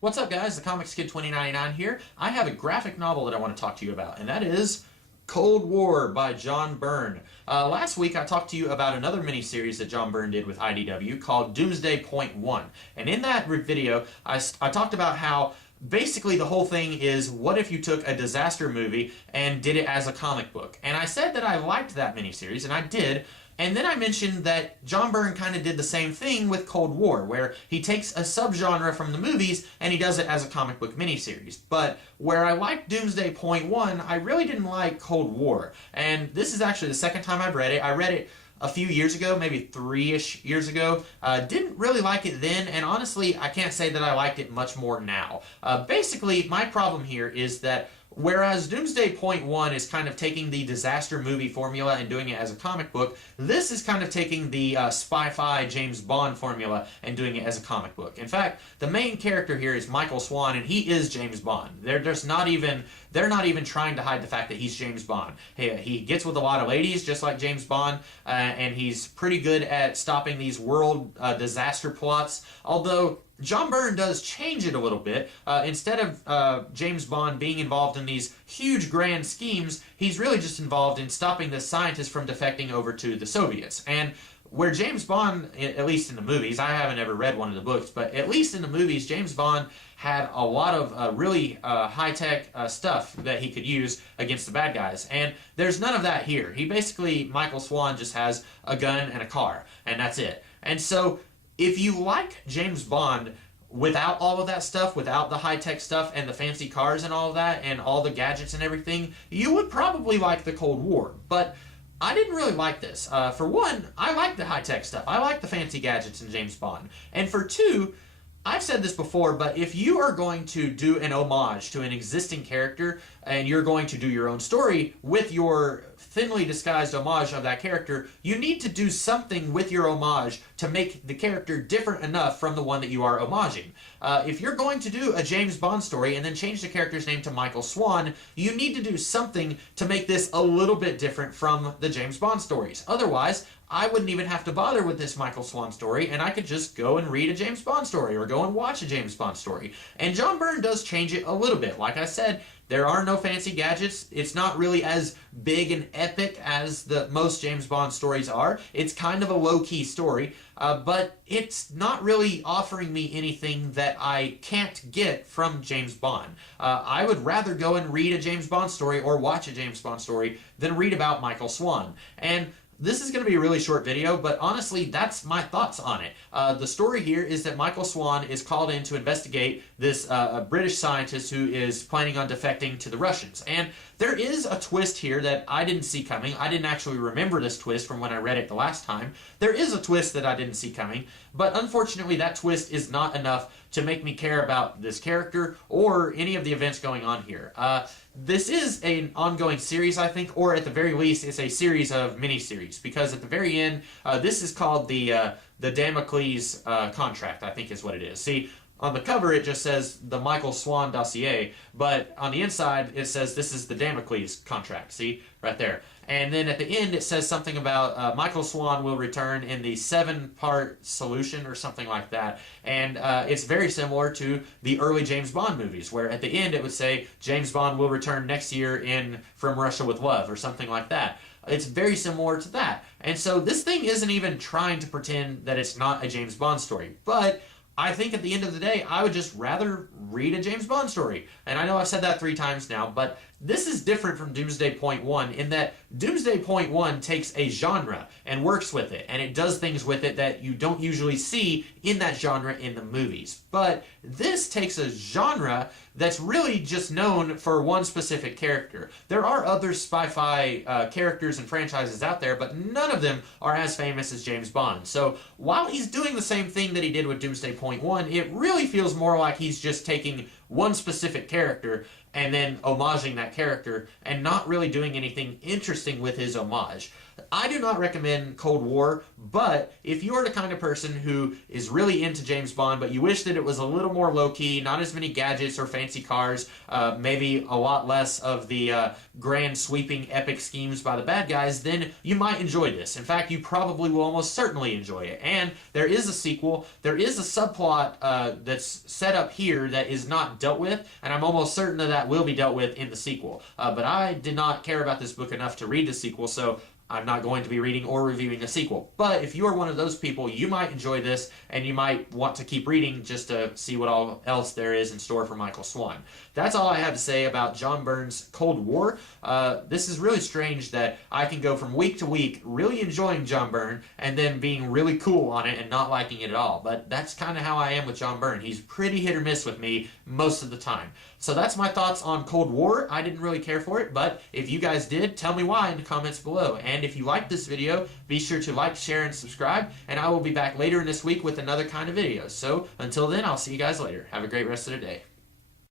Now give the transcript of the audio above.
What's up, guys? The Comics Kid 2099 here. I have a graphic novel that I want to talk to you about, and that is Cold War by John Byrne. Last week I talked to you about another miniseries that John Byrne did with IDW called Doomsday Point 1. And in that video, I talked about how basically the whole thing is, what if you took a disaster movie and did it as a comic book? And I said that I liked that miniseries, and I did. And then I mentioned that John Byrne kind of did the same thing with Cold War, where he takes a subgenre from the movies and he does it as a comic book miniseries. But where I liked Doomsday Point 1, I really didn't like Cold War. And this is actually the second time I've read it. I read it a few years ago, maybe 3-ish years ago. Didn't really like it then, and honestly, I can't say that I liked it much more now. Basically, my problem here is that whereas Doomsday Point 1 is kind of taking the disaster movie formula and doing it as a comic book, this is kind of taking the spy-fi James Bond formula and doing it as a comic book. In fact, the main character here is Michael Swan, and he is James Bond. They're not even trying to hide the fact that he's James Bond. He gets with a lot of ladies, just like James Bond, and he's pretty good at stopping these world disaster plots, although John Byrne does change it a little bit. Instead of James Bond being involved in these huge grand schemes, he's really just involved in stopping the scientists from defecting over to the Soviets. And where James Bond, at least in the movies, I haven't ever read one of the books, but at least in the movies, James Bond had a lot of really high-tech stuff that he could use against the bad guys. And there's none of that here. Michael Swan just has a gun and a car, and that's it. And so if you like James Bond without all of that stuff, without the high-tech stuff and the fancy cars and all of that and all the gadgets and everything, you would probably like the Cold War. But I didn't really like this. For one, I like the high-tech stuff. I like the fancy gadgets in James Bond. And for two, I've said this before, but if you are going to do an homage to an existing character and you're going to do your own story with your thinly disguised homage of that character, you need to do something with your homage to make the character different enough from the one that you are homaging. If you're going to do a James Bond story and then change the character's name to Michael Swan, you need to do something to make this a little bit different from the James Bond stories. Otherwise, I wouldn't even have to bother with this Michael Swan story, and I could just go and read a James Bond story or go and watch a James Bond story. And John Byrne does change it a little bit. Like I said, there are no fancy gadgets. It's not really as big and epic as the most James Bond stories are. It's kind of a low-key story, but it's not really offering me anything that I can't get from James Bond. I would rather go and read a James Bond story or watch a James Bond story than read about Michael Swan. And this is going to be a really short video, but honestly, that's my thoughts on it. The story here is that Michael Swan is called in to investigate this British scientist who is planning on defecting to the Russians. And there is a twist here that I didn't see coming. I didn't actually remember this twist from when I read it the last time. There is a twist that I didn't see coming, but unfortunately that twist is not enough to make me care about this character or any of the events going on here. This is an ongoing series, I think, or at the very least, it's a series of miniseries, because at the very end, this is called the Damocles contract, I think is what it is. See, on the cover, it just says the Michael Swan dossier, but on the inside, it says this is the Damocles contract. See, right there. And then at the end, it says something about Michael Swan will return in the 7-part solution or something like that. And it's very similar to the early James Bond movies, where at the end it would say James Bond will return next year in From Russia with Love or something like that. It's very similar to that. And so this thing isn't even trying to pretend that it's not a James Bond story. But I think at the end of the day, I would just rather read a James Bond story. And I know I've said that 3 times now, but this is different from Doomsday Point 1 in that Doomsday Point 1 takes a genre and works with it, and it does things with it that you don't usually see in that genre in the movies. But this takes a genre that's really just known for one specific character. There are other spy-fi characters and franchises out there, but none of them are as famous as James Bond. So while he's doing the same thing that he did with Doomsday Point 1, it really feels more like he's just taking one specific character and then homaging that character and not really doing anything interesting with his homage. I do not recommend Cold War, but if you are the kind of person who is really into James Bond, but you wish that it was a little more low-key, not as many gadgets or fancy cars, maybe a lot less of the grand sweeping epic schemes by the bad guys, then you might enjoy this. In fact, you probably will almost certainly enjoy it. And there is a sequel. There is a subplot that's set up here that is not dealt with, and I'm almost certain that will be dealt with in the sequel. But I did not care about this book enough to read the sequel, so I'm not going to be reading or reviewing a sequel. But if you are one of those people, you might enjoy this, and you might want to keep reading just to see what all else there is in store for Michael Swan. That's all I have to say about John Byrne's Cold War. This is really strange that I can go from week to week really enjoying John Byrne and then being really cool on it and not liking it at all. But that's kind of how I am with John Byrne. He's pretty hit or miss with me most of the time. So that's my thoughts on Cold War. I didn't really care for it, but if you guys did, tell me why in the comments below. And if you liked this video, be sure to like, share, and subscribe, and I will be back later in this week with another kind of video. So until then, I'll see you guys later. Have a great rest of the day.